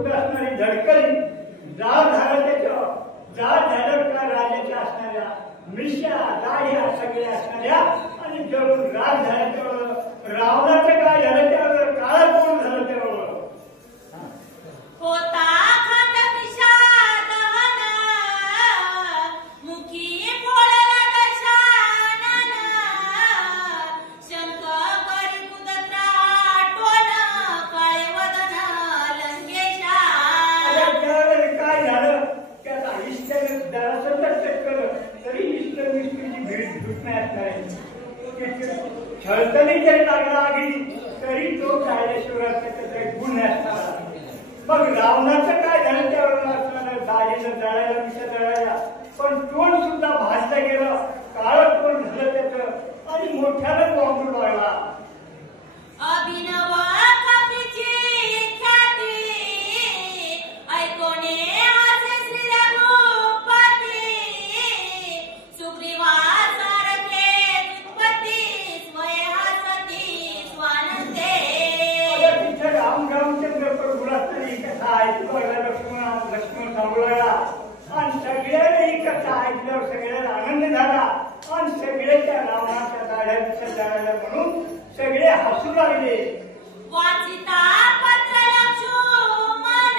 सुद्धा असणारी धडकली जाळ झालं त्याचं जाळ झालं का राजाच्या असणाऱ्या मिश्या दाढ्या सगळ्या असणाऱ्या आणि जळून राज झालं त्यावेळेला रावणाचं काय झालं त्यावेळेला काळा कोण झालं त्यावेळेला होता छळतरी जरी लागला आगी तरी तो जायल्याशिवाय गुण नसणार. मग रावणाचं काय झालं त्यावेळेला असणार दाढीला जळायला मिशा जळायला पण तोंड सुद्धा भाजलं गेलं काळं तोंड झालं त्याचं आणि मोठ्यानं बॉम्ब लागला. अभिनव कपीची ख्याती ऐकोने असे श्री रघुपती सुग्रीवासारखे उत्पत्ती स्वय हसती स्वानंदे. तिथे रामचंद्र प्रभूला ही कथा ऐकू लक्ष्मण सांगूया आणि सगळ्याने ही कथा ऐकल्यावर सगळ्याला आनंद झाला आणि सगळे त्या रावणाच्या दाढ्या दिशा जायला म्हणून सगळे हसू लागले. वाचिता पत्र लक्ष्मण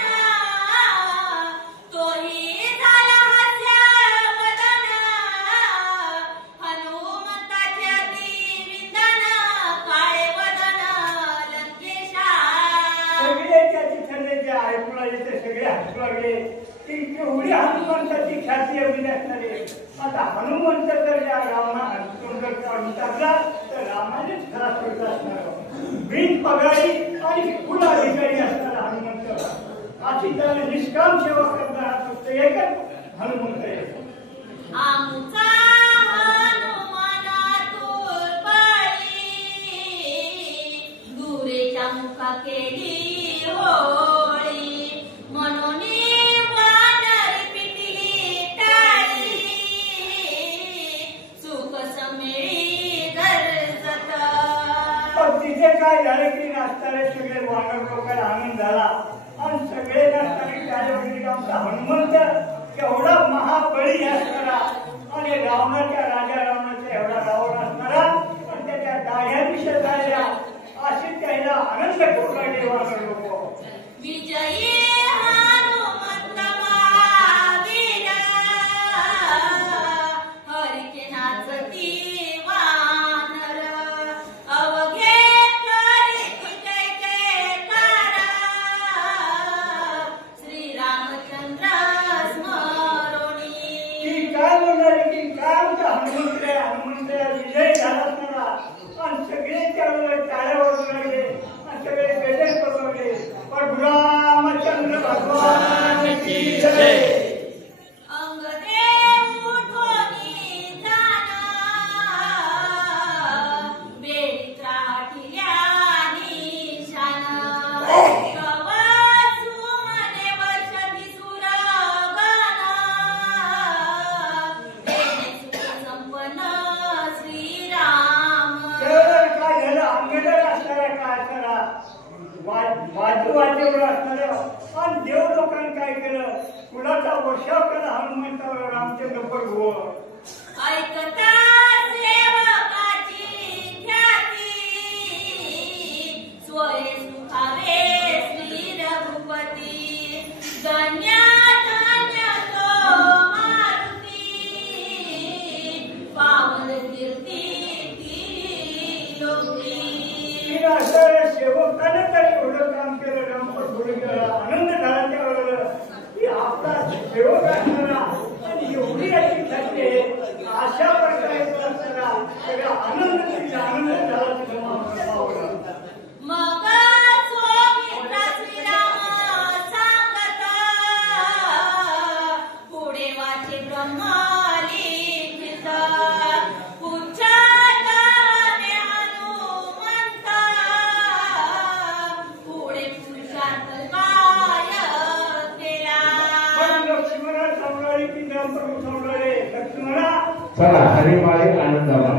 तोही झाला हास्यवदन हनुमंताचे अति विंदन काळे वदन लंकेशा. सगळे त्याची थंडे जे ऐकू लागले ते सगळे हसू लागले की केवढी हनुमंताची ख्याती एवढी नसणारे. आता हनुमंत जर या रावणा तोंड काढून टाकला तर रामानेच खरा सोडला असणार. बिन पगारी आणि फुल अधिकारी असणारा हनुमंत अशी त्याने निष्काम सेवा करणारा फक्त एकच हनुमंत आहे. आमचा हनुमाना तुरबळी दुरेच्या मुखा केली होळी म्हणून वानर पिटी टाळी सुख समेळी गरजत. पण तिथे काय झालं की नाचणारे सगळे वानर लोकांना आनंद झाला आणि सगळे नाचणारे काय म्हणजे आमचा हनुमंत केवढा महाबळी असणारा आणि रावणाच्या राजा रावणाचा एवढा रावण असणारा पण त्याच्या दाढ्या विषय झाल्या असे त्याला आनंद करू लागले वानर लोक. विजयी हनुमंत महावीर हरिके नाचती वानर अवघे करी जय जयकार श्री रामचंद्र स्मरोणी. की काय बोलणारे की काय आमचा हनुमंत विजय झाला असणारा आणि सगळे त्यावेळेला टाळ्या वाजवू लागले आणि सगळे गजर करू लागले. रामचंद्र भगवान की जय. अंगदेव उठोनी जाना बेरित्रा हटिल्या निशान कवचू मने वर्षती सुरगन देणे सुख संपन्न श्रीराम. त्यावेळेला काय झालं अंगदर असणारा काय असणारा वाजूवाजेवर असणारं आणि देव लोकांनी काय केलं कुणाचा वर्षाव केला हनुमंतावर रामचंद्र प्रभू. ऐकता सेवकाची ख्याती स्वय सुखावे श्री रघुपती धन्य धन्य तो मारुती पावन कीर्ती ती लोकी. सेवकाने तरी एवढं काम केलं रामप्रभूने केलं आनंद झाला त्यावेळेला की आपला सेवक असणारा आणि एवढी अशी ख्याती आहे अशा प्रकारे असणारा सगळा आनंद झाला तिथं. मग स्वामित्रा श्रीराम सांगत पुढे वाचे ब्रह्मलिखित उच्चारणे हनुमंत पुढे पुरुषार्थ काय केला. लक्ष्मणा सांभाळी की रामप्रभू सांभाळे लक्ष्मणा चला हरिमाळे आनंदावा.